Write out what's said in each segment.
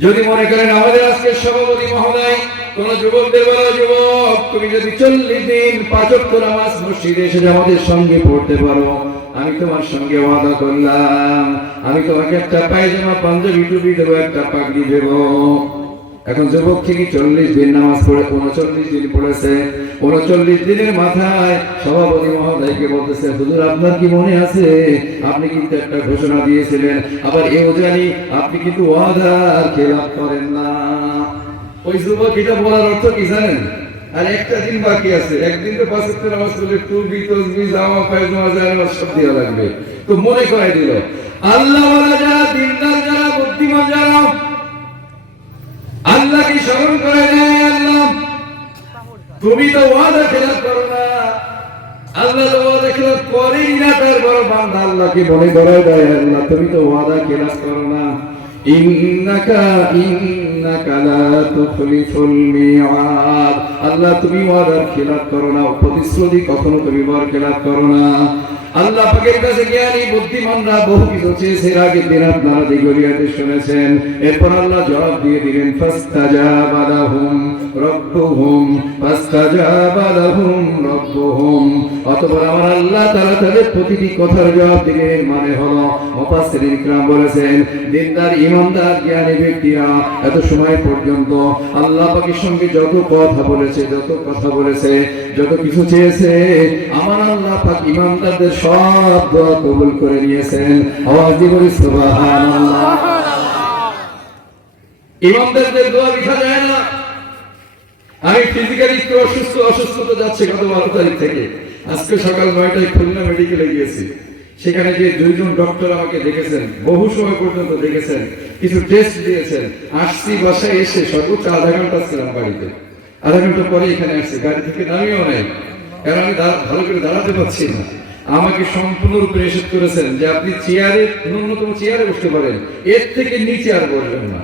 যদি মনে করেন আমাদের আজকে সভাপতি মহোদয় কোন যুবকদের বলা, যুবক তুমি যদি 40 দিন 5 ওয়াক্ত নামাজ মসজিদে এসে আমাদের সঙ্গে পড়তে পারো, আমি তোমার সঙ্গে ওয়াদা করলাম আমি তোমাকে একটা পায়জামা পাঞ্জাবি টুপি দেবো, একটা পাগড়ি দেবো। এখন যুবক থেকে 40 দিন নামাজ পড়ে 39 দিন পড়েছে, 39 দিনের মাথায় সভাপতি মহোদয়কে বলতেছে, হুজুর আপনার কি মনে আছে আপনি কিন্তু একটা ঘোষণা দিয়েছিলেন, আবার এও জানি আপনি কিন্তু ওয়াদার খেলাপ করেন না। ওই যুবক এটা বলার অর্থ কি জানেন? আর একটা দিন বাকি আছে, একদিন তো 5 ওয়াক্ত নামাজ পড়লে টুপি তসবিহ জামা পায়জামা জামা সব দেওয়া লাগবে। তো মনে করাই দিল, আল্লাহওয়ালা যারা, দিনদার যারা, বুদ্ধিমান যারা আল্লাহকে স্মরণ করে দেয়, আল্লাহ তুমি তো ওয়াদা খেলাপ করো না, আল্লাহ তো ওয়াদা খেলাপ করেই না, তার বড় বান্দা আল্লাহকে মনে করায় দেয়, আল্লাহ তুমি তো ওয়াদা খেলাপ করো না, ইন্নাকা লা তুখলিফুল মিআদ, আল্লাহ তুমি ওয়াদার খেলাপ করো না, প্রতিশ্রুতি কখনো তুমি খেলাপ করো না। আল্লাহ পাকের কাছে জ্ঞানী বুদ্ধিমানরা বহু কিছু চেয়েছে, আগের দিন আপনারা দিগরিয়াতে শুনেছেন। এরপর আল্লাহ জবাব দিয়ে দিলেন, ফাস্তাজাবা লাহুম রাব্বুহুম ফাস্তাজাবা লাহুম রাব্বুহুম। অতঃপর আমার আল্লাহ তাআলা তাদের প্রতিটি কথার জবাব দিলেন। মানে হলো, মুফাসসিরিন کرام বলেছেন, দিনদার ইমানদার জ্ঞানী ব্যক্তিরা এত সময় পর্যন্ত আল্লাহ পাকের সঙ্গে যত কথা বলেছে, যত কিছু চেয়েছে, আমার আল্লাহ পাক ইমানদারদের সব দোয়া কবুল করে নিয়েছেন। আওয়াজ দিয়ে বলি সুবহানাল্লাহ। ইমানদারদের দোয়া বৃথা যায় না। আমি ফিজিক্যালি একটু অসুস্থতা যাচ্ছে গত 12 তারিখ থেকে। আজকে সকাল 9টায় খুলনা মেডিকেলে গিয়েছি। সেখানে যে 2 জন ডক্টর আমাকে দেখেছেন, বহু সময় পর্যন্ত দেখেছেন, কিছু টেস্ট দিয়েছেন। আসছি বাসায় এসে সর্বোচ্চ আধা ঘন্টা ছিলাম বাড়িতে। আধা ঘন্টা পরে এখানে আসছি, গাড়ি থেকে নামিও নাই, কারণ আমি ভালো করে দাঁড়াতে পারছি না। আমাকে সম্পূর্ণরূপে নিষেধ করেছেন যে আপনি চেয়ারে, ন্যূনতম চেয়ারে বসতে পারেন, এর থেকে নিচে আর বসবেন না।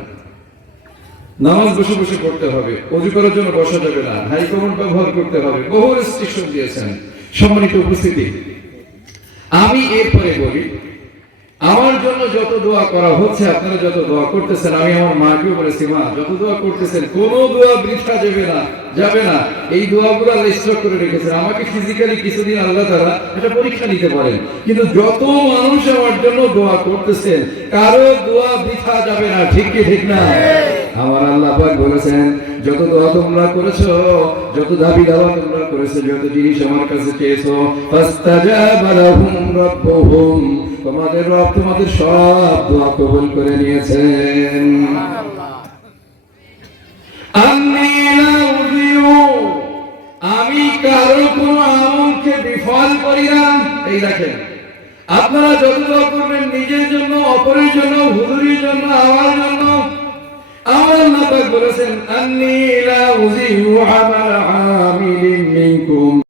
নামাজ বসে বসে পড়তে হবে, ওযু করার জন্য বসা যাবে না, হাইকমান্ড ব্যবহার করতে হবে, বহু রেস্ট্রিকশন দিয়েছেন। সম্মানিত উপস্থিতি, আমি এরপরে বলি, আমার জন্য যত দোয়া করা হচ্ছে, আপনারা যত দোয়া করতেছেন, আমি আমার মাকেও বলেছি, মা যত দোয়া করতেছেন কোন দোয়া বৃথা যাবে না। এই দোয়াগুলো আল্লাহ স্টক করে রেখেছেন। আমাকে ফিজিক্যালি কিছুদিন আল্লাহ তাআলা এটা পরীক্ষা নিতে পারেন, কিন্তু যত মানুষ আমার জন্য দোয়া করতেছেন, কারো দোয়া বৃথা যাবে না। ঠিক কি ঠিক না? আমার আল্লাহ পাক বলেছেন, যত দোয়া তোমরা করেছো, যত দাবি দাওয়া তোমরা করেছো, যত জিনিস আমার কাছে চেয়েছো, ফাস্তাজাবা লাহুম রাব্বুহুম, তোমাদের রব তোমাদের সব দোয়া কবুল করে নিয়েছেন। আমি কারো কোন আমলকে বিফল করি না। এই দেখেন, আপনারা যত দোয়া করবেন নিজের জন্য, অপরের জন্য, হুজুরের জন্য, আমার জন্য, আমার আল্লাহ পাক বলেছেন, আন্নী লা উযিউ আমাল আমিলিন মিনকুম।